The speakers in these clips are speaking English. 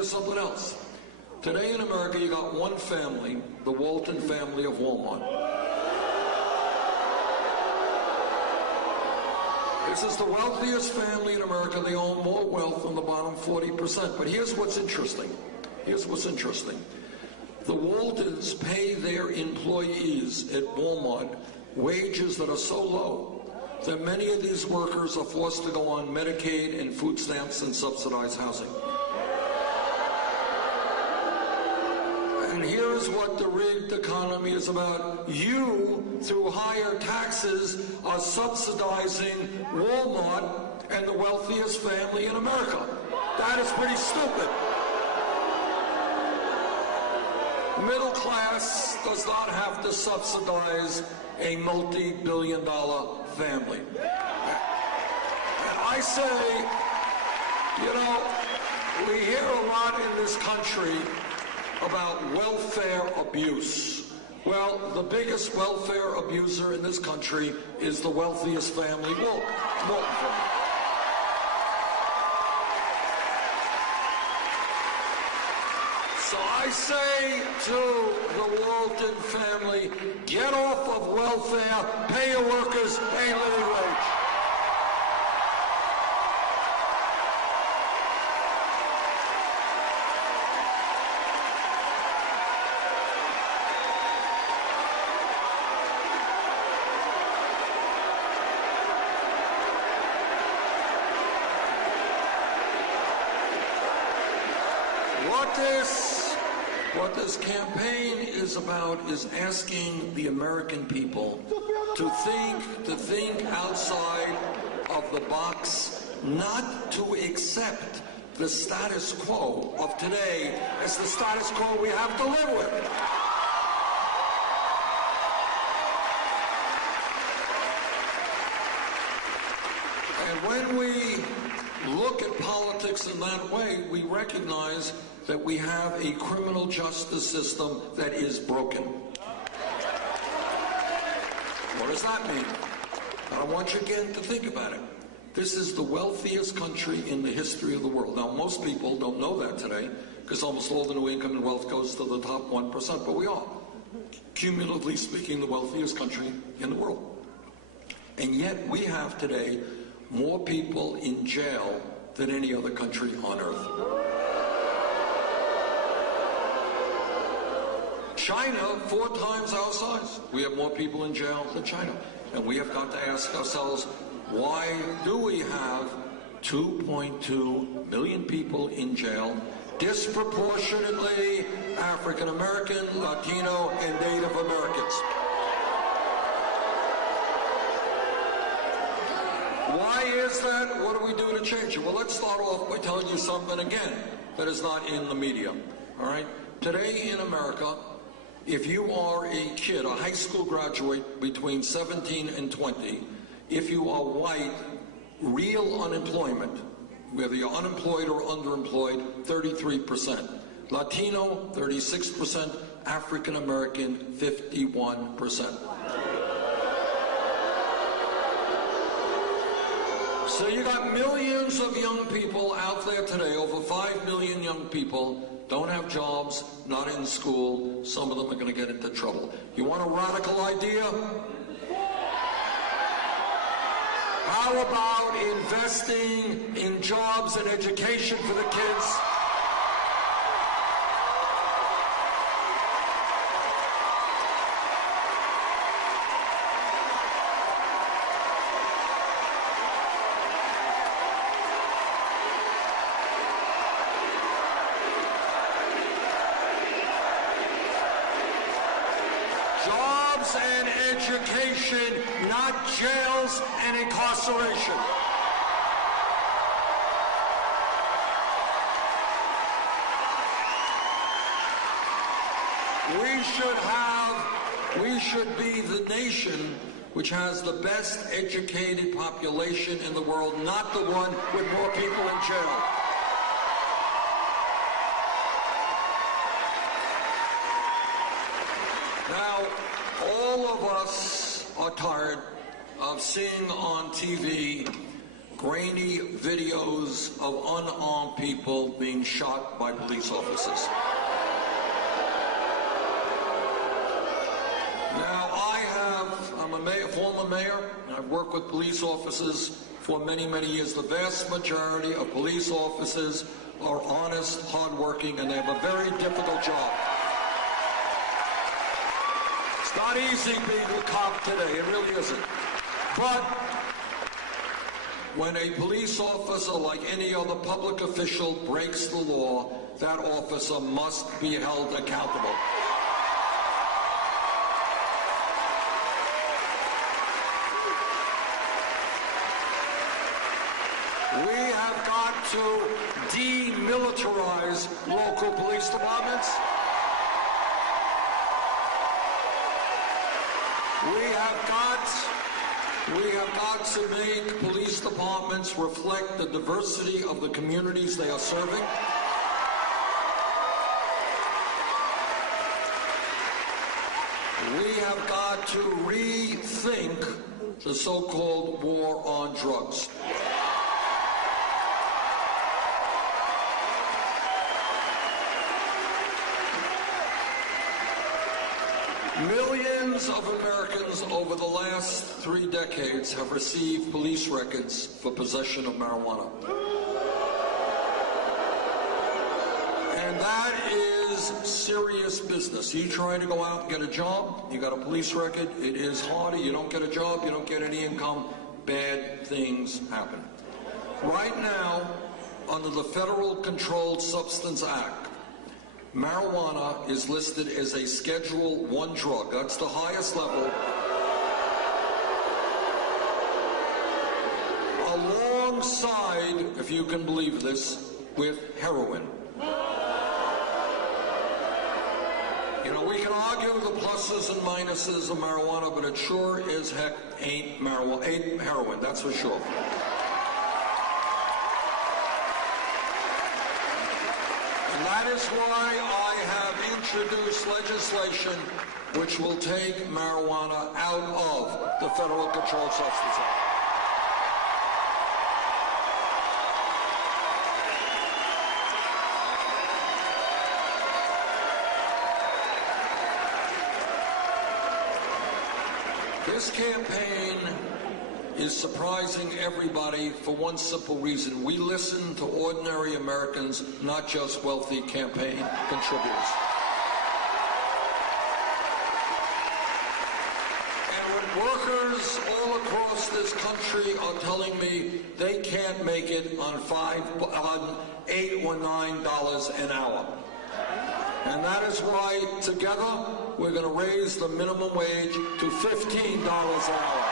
you something else. Today in America, you got one family, the Walton family of Walmart. This is the wealthiest family in America. They own more wealth than the bottom 40%. But here's what's interesting. Here's what's interesting. The Waltons pay their employees at Walmart wages that are so low that many of these workers are forced to go on Medicaid and food stamps and subsidized housing. And here's what the rigged economy is about. You, through higher taxes, are subsidizing Walmart and the wealthiest family in America. That is pretty stupid. Middle class does not have to subsidize a multi-billion-dollar family. And I say, you know, we hear a lot in this country about welfare abuse. Well, the biggest welfare abuser in this country is the wealthiest family, Walton family. So I say to the Walton family, get off of welfare, pay your workers a living wage. What this campaign is about is asking the American people to think outside of the box, not to accept the status quo of today as the status quo we have to live with. And when we look at politics in that way, we recognize that we have a criminal justice system that is broken. What does that mean? I want you again to think about it. This is the wealthiest country in the history of the world. Now, most people don't know that today because almost all the new income and wealth goes to the top 1%, but we are, cumulatively speaking, the wealthiest country in the world. And yet we have today more people in jail than any other country on earth. China, 4 times our size. We have more people in jail than China. And we have got to ask ourselves, why do we have 2.2 million people in jail, disproportionately African American, Latino, and Native Americans? Why is that? What do we do to change it? Well, let's start off by telling you something again that is not in the media. All right? Today in America, if you are a kid, a high school graduate between 17 and 20, if you are white, real unemployment, whether you're unemployed or underemployed, 33%. Latino, 36%. African American, 51%. So you got millions of young people out there today, over 5 million young people, don't have jobs, not in school. Some of them are going to get into trouble. You want a radical idea? How about investing in jobs and education for the kids? And education, not jails and incarceration. We should be the nation which has the best educated population in the world, not the one with more people in jail. Now, all of us are tired of seeing on TV grainy videos of unarmed people being shot by police officers. Now, I'm a former mayor, and I've worked with police officers for many, many years. The vast majority of police officers are honest, hardworking, and they have a very difficult job. It's not easy being a cop today, it really isn't. But when a police officer, like any other public official, breaks the law, that officer must be held accountable. We have got to demilitarize local police departments. We have got to make police departments reflect the diversity of the communities they are serving. We have got to rethink the so-called war on drugs. Millions of Americans over the last 3 decades have received police records for possession of marijuana. And that is serious business. You try to go out and get a job, you got a police record, it is harder, you don't get a job, you don't get any income, bad things happen. Right now, under the Federal Controlled Substance Act, marijuana is listed as a Schedule I drug. That's the highest level. Alongside, if you can believe this, with heroin. You know, we can argue the pluses and minuses of marijuana, but it sure as heck ain't heroin, that's for sure. That is why I have introduced legislation which will take marijuana out of the Federal Controlled Substance Act. This campaign is surprising everybody for one simple reason. We listen to ordinary Americans, not just wealthy campaign contributors. And when workers all across this country are telling me they can't make it on $8 or $9 an hour. And that is why together we're going to raise the minimum wage to $15 an hour.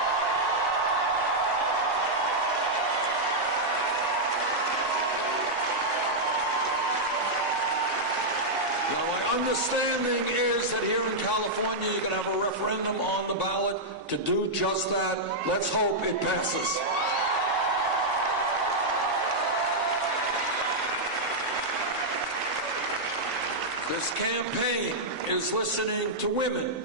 Understanding is that here in California you're going to have a referendum on the ballot to do just that. Let's hope it passes. This campaign is listening to women.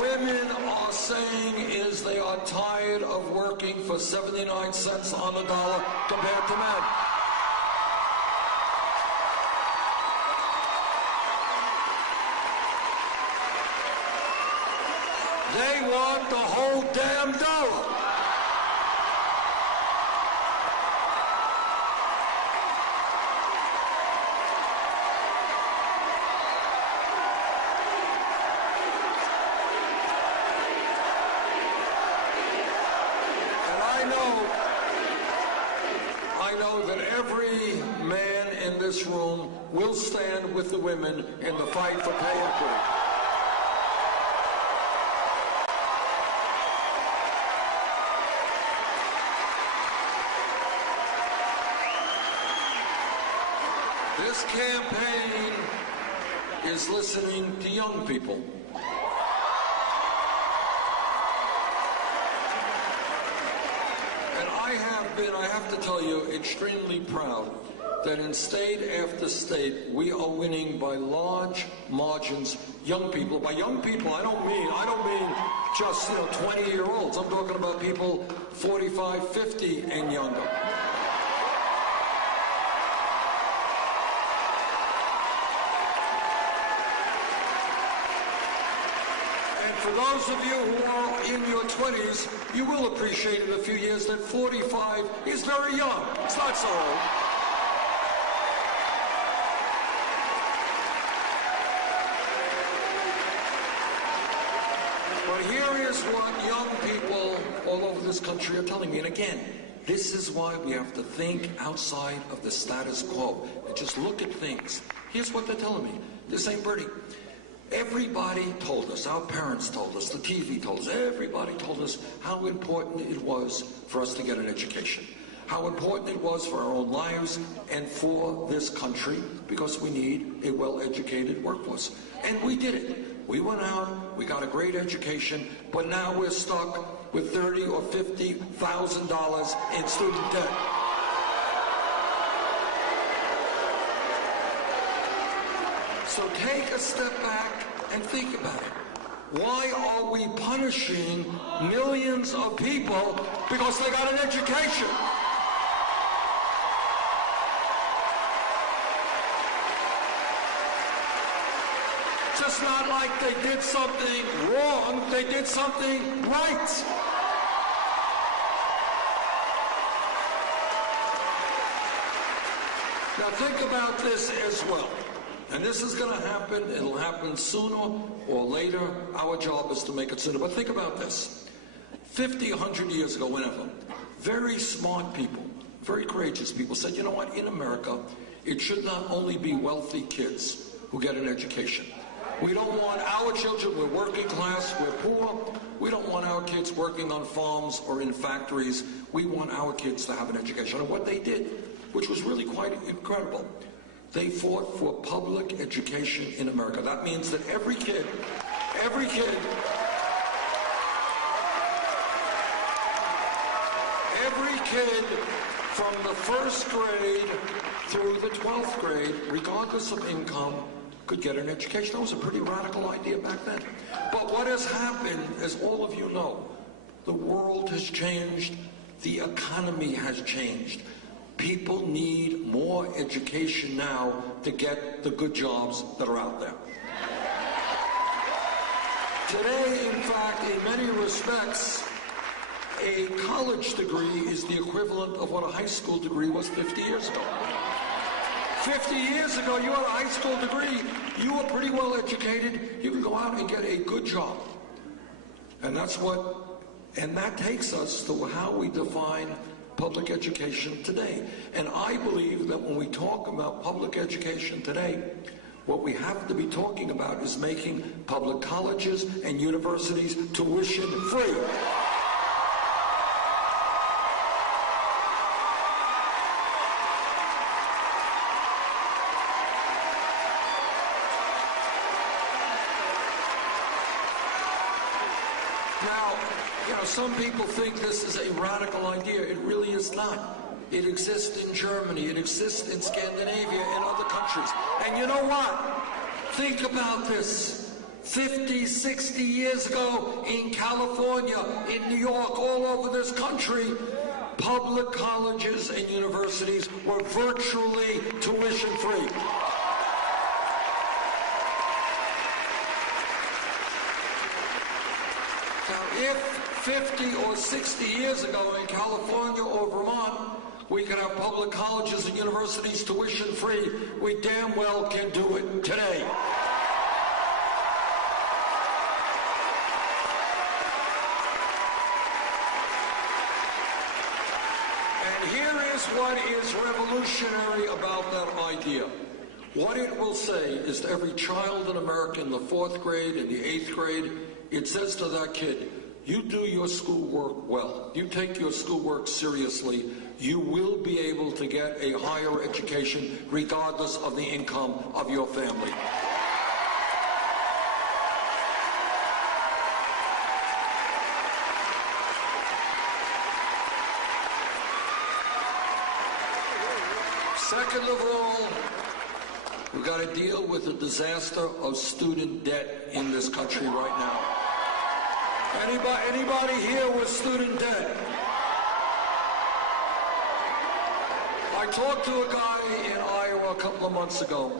Women are saying is they are tired of working for 79 cents on the dollar compared to men. They want the whole damn dough. That every man in this room will stand with the women in the fight for pay equity. This campaign is listening to young people. I have to tell you, extremely proud that in state after state, we are winning by large margins. Young people, by young people, I don't mean just 20-year-olds. I'm talking about people 45, 50 and younger. For those of you who are in your 20s, you will appreciate in a few years that 45 is very young. It's not so old. But here is what young people all over this country are telling me. And again, this is why we have to think outside of the status quo and just look at things. Here's what they're telling me. This ain't Bertie. Everybody told us, our parents told us, the TV told us, everybody told us how important it was for us to get an education, how important it was for our own lives and for this country, because we need a well-educated workforce. And we did it. We went out, we got a great education, but now we're stuck with $30,000 or $50,000 in student debt. So take a step back and think about it. Why are we punishing millions of people because they got an education? Just not like they did something wrong, they did something right. Now think about this as well. And this is going to happen. It'll happen sooner or later. Our job is to make it sooner. But think about this. 50, 100 years ago, whenever, very smart people, very courageous people said, you know what, in America, it should not only be wealthy kids who get an education. We don't want our children, we're working class, we're poor. We don't want our kids working on farms or in factories. We want our kids to have an education. And what they did, which was really quite incredible, they fought for public education in America. That means that every kid from the first grade through the 12th grade, regardless of income, could get an education. That was a pretty radical idea back then. But what has happened, as all of you know, the world has changed, the economy has changed. People need more education now to get the good jobs that are out there. Today, in fact, in many respects, a college degree is the equivalent of what a high school degree was 50 years ago. 50 years ago, you had a high school degree, you were pretty well educated, you could go out and get a good job. And that takes us to how we define public education today. And I believe that when we talk about public education today, what we have to be talking about is making public colleges and universities tuition free. Some people think this is a radical idea. It really is not. It exists in Germany. It exists in Scandinavia and other countries. And you know what? Think about this. 50, 60 years ago in California, in New York, all over this country, public colleges and universities were virtually tuition free. Now, if 50 or 60 years ago in California or Vermont, we could have public colleges and universities tuition free, we damn well can do it today. And here is what is revolutionary about that idea. What it will say is to every child in America in the 4th grade, in the 8th grade, it says to that kid, you do your schoolwork well. You take your schoolwork seriously. You will be able to get a higher education regardless of the income of your family. Second of all, we've got to deal with the disaster of student debt in this country right now. Anybody here with student debt? I talked to a guy in Iowa a couple of months ago.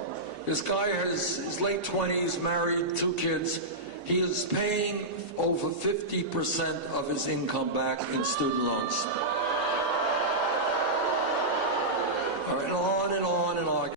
This guy has his late 20s, married, 2 kids. He is paying over 50% of his income back in student loans. All right, on and on and on.